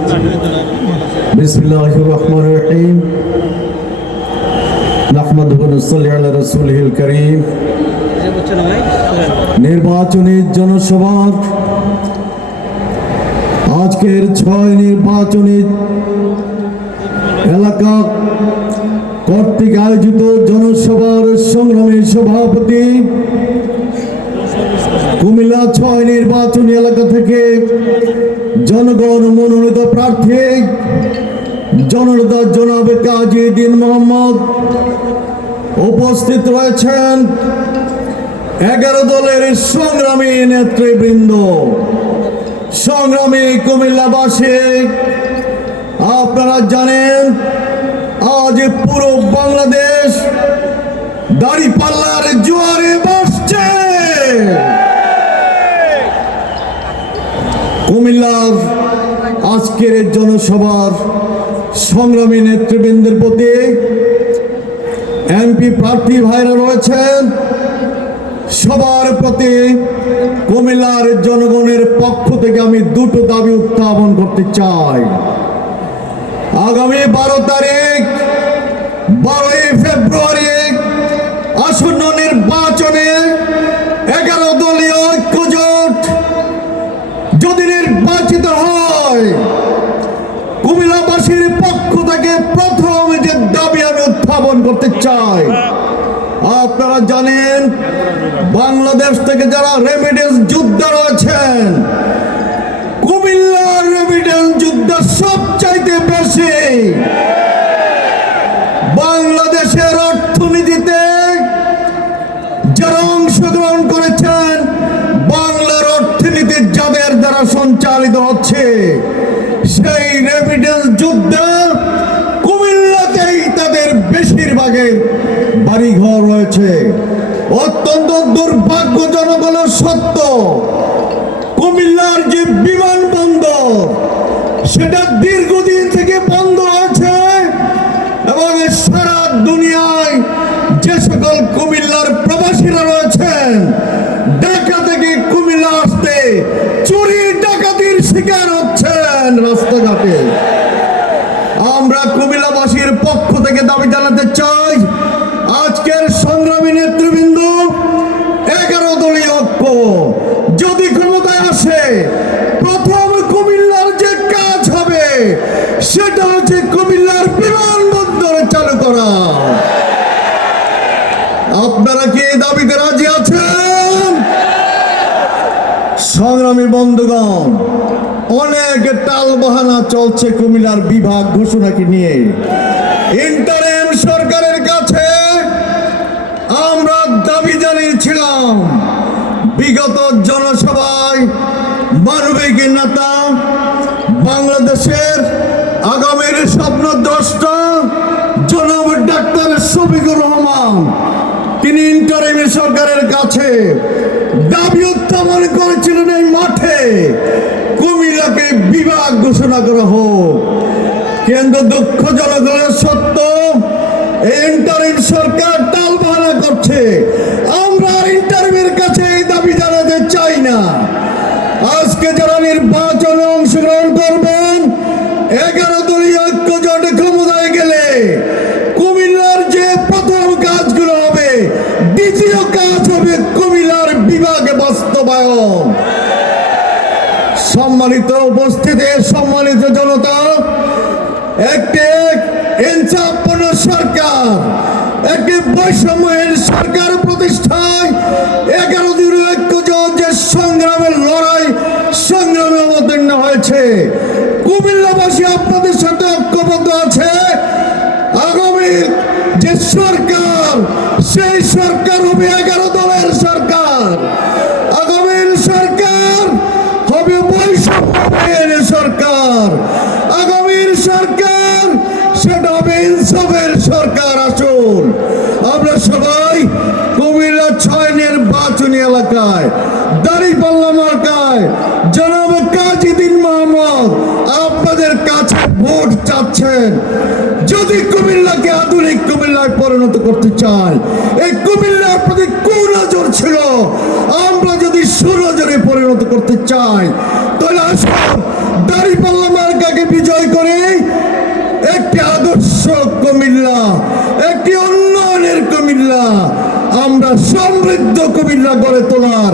بسم الله الرحمن الرحيم نحمده ونصلي على رسوله الكريم নির্বাচনী জনসভার আজকের ছয় নির্বাচনী এলাকা কর্তৃক আয়োজিত জনসভার সংগ্রামী সভাপতি কুমিল্লা ছয় নির্বাচনী এলাকা থেকে জনগণ মনোনীত প্রার্থী, জননেতা জনাব কাজী দিন মোহাম্মদ উপস্থিত রয়েছেন এগারো দলের সংগ্রামী নেতৃবৃন্দ। সংগ্রামী কুমিল্লাবাসী, আপনারা জানেন, আজ পুরো বাংলাদেশ দাড়ি পাল্লার জোয়ারে বসছে কুমিল্লার আজকের জনসভার সংগ্রামী নেতৃবৃন্দের প্রতি এমপি প্রার্থী ভাইরা রয়েছেন। সবার প্রতি কুমিল্লার জনগণের পক্ষ থেকে আমি দুটো দাবি উত্থাপন করতে চাই। আগামী বারো তারিখ, বারোই ফেব্রুয়ারি কুমিল্লাবাসীর পক্ষ থেকে প্রথম যে দাবি আমি উত্থাপন করতে চাই, আপনারা জানেন, বাংলাদেশ থেকে যারা রেমিডেন্স যোদ্ধা রয়েছেন কুমিল্লার রেমিডেন্স যুদ্ধ সবচাইতে বেশি বাংলাদেশের অর্থনীতিতে যারা অংশগ্রহণ করেছেন, বাংলার অর্থনীতি যাদের দ্বারা সঞ্চালিত হচ্ছে, সেই রেমিডেন্স তাদের রয়েছে। অত্যন্ত দুর্ভাগ্যজনক সত্য কুমিল্লার যে সেটা দীর্ঘদিন থেকে বন্ধ আছে এবং সারা দুনিয়ায় যে সকল কুমিল্লার প্রবাসীরা রয়েছেন ঢাকা থেকে কুমিল্লা আসতে চুরি ডাকাতির শিকার হচ্ছেন রাস্তাঘাটে আমরা কুমিল্লাবাসীর পক্ষ থেকে দাবি জানাতে চাই আজকের সংগ্রামী নেতৃবৃন্দ এগারো দলীয় ঐক্য যদি ক্ষমতায় আসে প্রথম কুমিল্লার যে কাজ হবে সেটা হচ্ছে কুমিল্লার বিমানবন্দর করা আপনারা কি এই দাবিতে রাজি আছেন? সংগ্রামী বন্ধুগণ, অনেক টাল বাহানা চলছে কুমিল্লার বিভাগ ঘোষণাকে নিয়ে। ইন্টারেম সরকারের কাছে আমরা দাবি জানিয়েছিলাম, বিগত জনসভায় মানবিক নেতা বাংলাদেশের আগামীর স্বপ্ন দ্রষ্টা জনাব ডাক্তার শফিকুর রহমান তিনি ইন্টারিমি সরকারের কাছে দাবি উত্থাপন করেছিলেন এই মাঠে। কুমিল্লাকে বিভাগ ঘোষণা করা হোক। দুঃখজনক হলে সত্য ইন্টারিম সরকার টাল বাহানা করছে। আমরা ইন্টারিমের কাছে এই দাবি জানাতে চাই না। আজকে যারা নির্বাচনে অংশগ্রহণ সংগ্রামের লড়াই সংগ্রামে অবতীর্ণ হয়েছে। কুমিল্লাবাসী আপনাদের সাথে ঐক্যবদ্ধ আছে। আগামী যে সরকার, সেই সরকার হবে এগারো দলের সরকার। আগামীর সরকার হবে বৈষম্যহীন সরকার। আগামীর সরকার, সেটা হবে ইনসাফের সরকার আসুন আমরা সবাই কুমিল্লা ছয় নির্বাচনী এলাকায় ভোট চাচ্ছেন যদি কুমিল্লাকে আধুনিক কুমিল্লায় পরিণত করতে চান এই কুমিল্লার প্রতি কোন নজর ছিল? আমরা যদি সুনজরে পরিণত করতে চাই, তাহলে আসুন, দাঁড়িপাল্লা মার্কাকে বিজয় করে একটি আদর্শ কুমিল্লা, একটি উন্নয়নের কুমিল্লা, আমরা সমৃদ্ধ কুমিল্লা গড়ে তোলার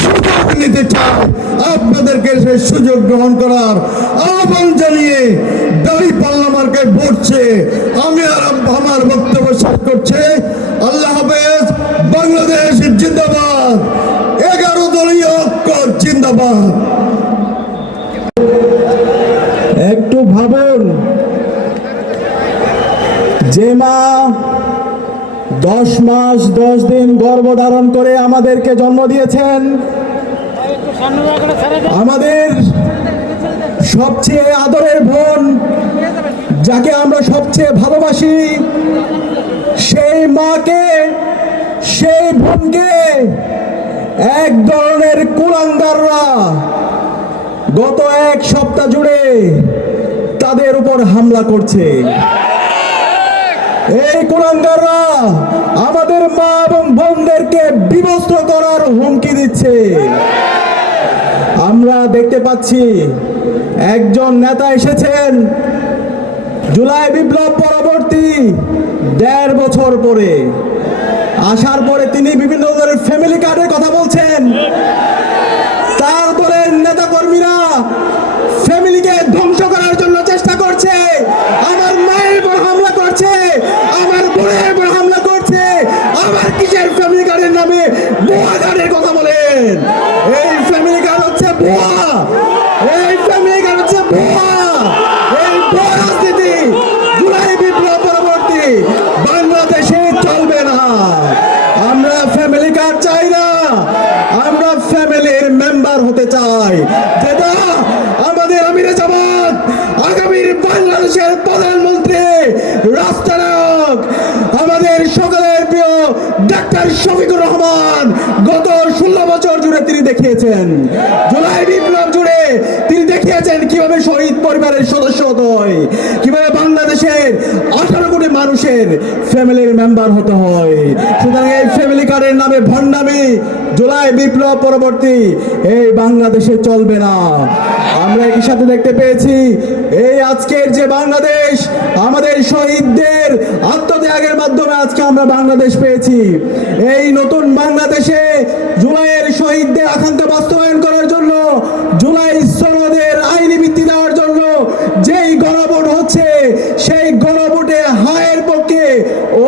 সুযোগ নিতে চাই। আপনাদেরকে সেই সুযোগ গ্রহণ করার আহ্বান জানিয়ে দাড়ি পাল্লা মার্কায় ভরছে আমি আর আমার বক্তব্য শেষ করছে। আল্লাহ হাফেজ, বাংলাদেশ জিন্দাবাদ। এগারো দলীয় ঐক্য, জিন্দাবাদ। একটু ভাবুন, যে মা দশ মাস, দশ দিন গর্ভধারণ করে আমাদেরকে জন্ম দিয়েছেন আমাদের সবচেয়ে আদরের বোন যাকে আমরা সবচেয়ে ভালোবাসি, সেই মাকে, সেই বোনকে এক ধরনের কুলাঙ্গাররা গত এক সপ্তাহ জুড়ে তাদের উপর হামলা করছে। এই কুলাঙ্গাররা আমাদের মা এবং বোনদেরকে বিবস্ত্র করার হুমকি দিচ্ছে। আমরা দেখতে পাচ্ছি একজন নেতা এসেছেন জুলাই বিপ্লব পরবর্তী দেড় বছর পরে। আসার পরে তিনি বিভিন্ন ধরনের ফ্যামিলি কার্ডের কথা বলছেন তার দলের নেতা কর্মীরা ফ্যামিলিকে ধ্বংস করার জন্য চেষ্টা করছে আমার মায়ের উপর হামলা করছে আমার বোনের উপর হামলা করছে আমার কিসের ফ্যামিলি কার্ডের নামে বোয়া কার্ডের কথা বলেন এই ফ্যামিলি কার্ড হচ্ছে বোয়া এই ফ্যামিলি কার্ড হচ্ছে বোয়া এই বোয়া রাজনীতি জুলাই বিপ্লব পরবর্তী বাংলাদেশে চলবে না আমরা ফ্যামিলি কার্ড চাই না আমরা ফ্যামিলির মেম্বার চাই যেটা আমাদের আমিরে জামাত, আগামীর বাংলাদেশের আমাদের সকলের প্রিয় ডাক্তার শফিকুর রহমান, গত ষোলো বছর জুড়ে তিনি দেখিয়েছেন। জুলাই বিপ্লব জুড়ে তিনি দেখিয়েছেন কীভাবে শহীদ পরিবারের সদস্য হয়? কীভাবে বাংলাদেশের আঠারো কোটি মানুষের ফ্যামিলির মেম্বার হতে হয়? সুতরাং এই ফ্যামিলি কার্ডের নামে ভণ্ডামি, জুলাই বিপ্লব পরবর্তী, এই বাংলাদেশে চলবে না। আমরা একই সাথে দেখতে পেয়েছি, এই আজকের যে বাংলাদেশ, আমাদের শহীদদের আত্মত্যাগের মাধ্যমে আজকে আমরা বাংলাদেশ পেয়েছি। এই নতুন বাংলাদেশে জুলাইয়ের শহীদদের আকাঙ্ক্ষা বাস্তবায়ন করার জন্য জুলাই সনদের আইনি ভিত্তি দেওয়ার জন্য যেই গণভোট হচ্ছে সেই গণভোটে হায়ের পক্ষে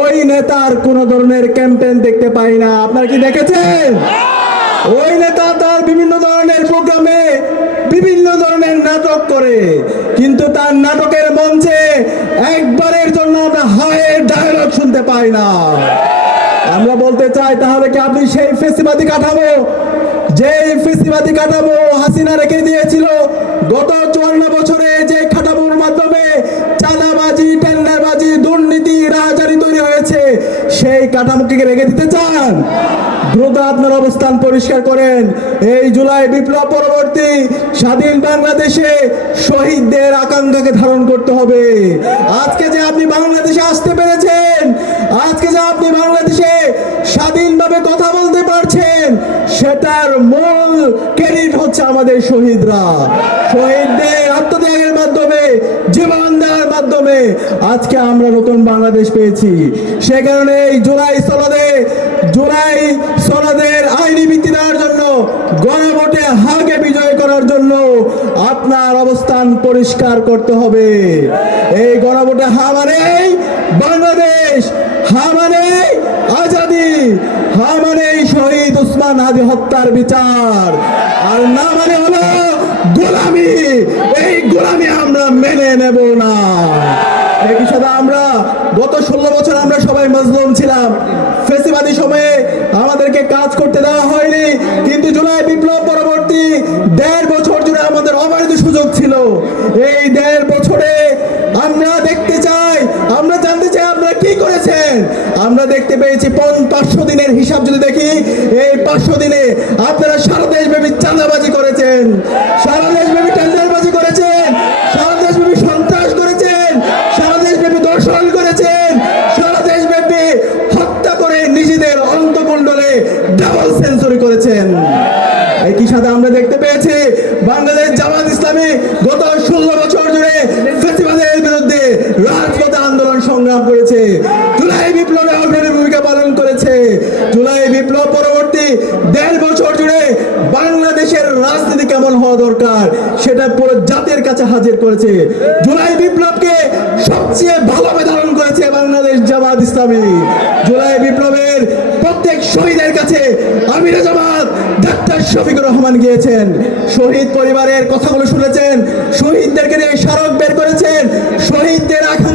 ওই নেতার কোন ধরনের ক্যাম্পেইন দেখতে পাই না। আপনারা কি দেখেছেন? ওই নেতা তার বিভিন্ন ধরনের প্রোগ্রামে বিভিন্ন ধরনের নাটক করে। কিন্তু তার নাটকের মঞ্চে একবারের জন্য আমরা হায়ের ডায়লগ শুনতে পাই না। আমরা বলতে চাই, তাহলে কি আপনি সেই ফেসিবাদী কাঠামো যেই ফেসিবাদী কাঠামো হাসিনা রেখে দিয়েছিল গত চুয়ান্ন বছরে। দুর্নীতি তৈরি হয়েছে, সেই কাঠামোকে কি রেখে দিতে চান। দ্রুত আপনার অবস্থান পরিষ্কার করেন। এই জুলাই বিপ্লব পরবর্তী স্বাধীন বাংলাদেশে শহীদদের আকাঙ্ক্ষাকে ধারণ করতে হবে। আজকে যে আপনি বাংলাদেশে আসতে পেরেছেন, আজকে যে আপনি বাংলাদেশে স্বাধীনভাবে কথা বলতে পারছেন, সেটার মূল ক্রেডিট হচ্ছে আমাদের শহীদরা। শহীদদের আত্মত্যাগের মাধ্যমে জীবন দেওয়ার মাধ্যমে আজকে আমরা নতুন বাংলাদেশ পেয়েছি। সে কারণে এই জুলাই সনদে, জুলাই সনদের আইনি ভিত্তি দেওয়ার জন্য, গণভোটে হাকে বিজয় করার জন্য আপনার অবস্থান পরিষ্কার করতে হবে। এই গণভোটে হা মানে বাংলাদেশ, হা মানে আজাদি, হা মানে শহীদ উসমান হাদি হত্যার বিচার। আর না মানে হলো গোলামি, এই গোলামি আমরা মেনে নেব না। একই সাথে আমরা, গত ষোলো বছর আমরা সবাই মজলুম ছিলাম। ফেসিবাদী সময়ে আমাদেরকে কাজ করতে দেওয়া হয়নি, কিন্তু জুলাই বিপ্লব পরবর্তী দেড় বছর জুড়ে আমাদের অবারিত সুযোগ ছিল। এই দেড় বছরে আমরা দেখতে চাই আমরা দেখতে পেয়েছি পাঁচশো দিনের হিসাব যদি দেখি, এই পাঁচশো দিনে আপনারা সারা দেশব্যাপী চাঁদাবাজি করেছেন। সারা দেশব্যাপী টেন্ডারবাজি করেছেন। সারা দেশব্যাপী সন্ত্রাস করেছেন। সারা দেশব্যাপী দর্শন করেছেন। সারা দেশব্যাপী হত্যা করে নিজেদের অন্তমণ্ডলে ডাবল সেঞ্চুরি করেছেন। একই সাথে আমরা দেখতে পেয়েছি? বাংলাদেশ জামাত ইসলামী গত ষোলো বছর জুড়ে ফেসিবাদের বিরুদ্ধে রাজপথে আন্দোলন সংগ্রাম করেছে। সহ পরবর্তী দেড় বছর জুড়ে বাংলাদেশের রাজনীতি কেমন হওয়া দরকার? সেটা পুরো জাতির কাছে হাজির করেছে। জুলাই বিপ্লবকে সবচেয়ে ভালোভাবে ধারণ করেছে বাংলাদেশ জামাত ইসলামী। জুলাই বিপ্লবের প্রত্যেক শহীদের কাছে আমির জামাত, ডাক্তার শফিকুর রহমান গিয়েছেন। শহীদ পরিবারের কথাগুলো শুনেছেন, শহীদদেরকে নিয়ে স্মারক বের করেছেন, শহীদদের এখন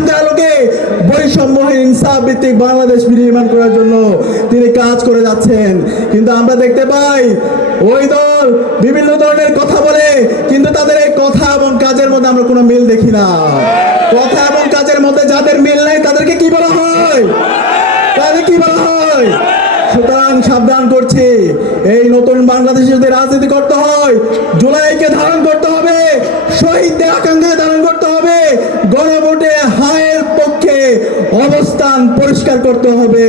বৈষম্যহীন ইনসাফ ভিত্তিক বাংলাদেশ বিনির্মাণ করার জন্য তিনি কাজ করে যাচ্ছেন। কিন্তু আমরা দেখতে পাই, ওই দল বিভিন্ন ধরনের কথা বলে, কিন্তু তাদের এই কথা এবং কাজের মধ্যে আমরা কোনো মিল দেখি না। কথা এবং কাজের মধ্যে যাদের মিল নেই, তাদেরকে কি বলা হয়? তাদের কি বলা হয়? সুতরাং সাবধান করছি, এই নতুন বাংলাদেশে যদি রাজনীতি করতে হয়, জুলাইকে ধারণ করতে হবে, শহীদদের আকাঙ্ক্ষা ধারণ করতে হবে গণভোটে হায়ের পক্ষে অবস্থান পরিষ্কার করতে হবে।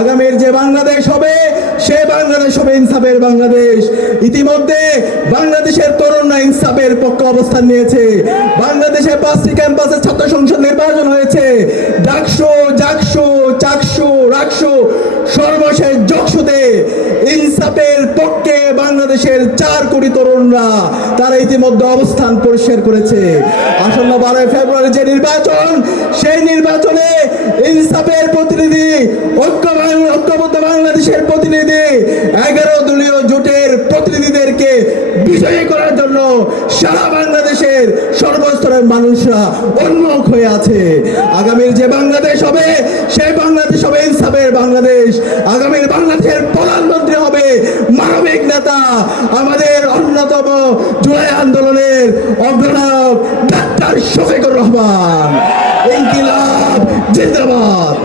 আগামীর যে বাংলাদেশ হবে, সে বাংলাদেশ হবে ইনসাফের বাংলাদেশ। ইতিমধ্যে বাংলাদেশের তরুণরা ইনসাফের পক্ষে অবস্থান নিয়েছে। বাংলাদেশে পাঁচটি ক্যাম্পাসে ছাত্র সংসদ নির্বাচন হয়েছে। ডাকসু, জাকসু, চাকসু, রাকসু, সর্বশেষ জকসুতে ইনসাফের পক্ষে বাংলাদেশের চার কোটি তরুণরা তারা ইতিমধ্যে অবস্থান পরিষ্কার করেছে। আসন্ন বারোই ফেব্রুয়ারি যে নির্বাচন, সেই নির্বাচনে ইনসাফের প্রতিনিধি, ঐক্য ঐক্যবদ্ধ বাংলাদেশের প্রতিনিধি, এগারো দলীয় জোটের প্রতিনিধিদেরকে বিজয়ী করার জন্য সারা সর্বস্তরের মানুষরা উন্মুখ হয়ে আছে। আগামীর যে বাংলাদেশ হবে, সেই বাংলাদেশ হবে ইনসাফের বাংলাদেশ। আগামীর বাংলাদেশের প্রধানমন্ত্রী হবে মানবিক নেতা। আমাদের অন্যতম জুলাই আন্দোলনের অগ্রনায়ক ডাক্তার শফিকুর রহমান। ইনকিলাব, জিন্দাবাদ।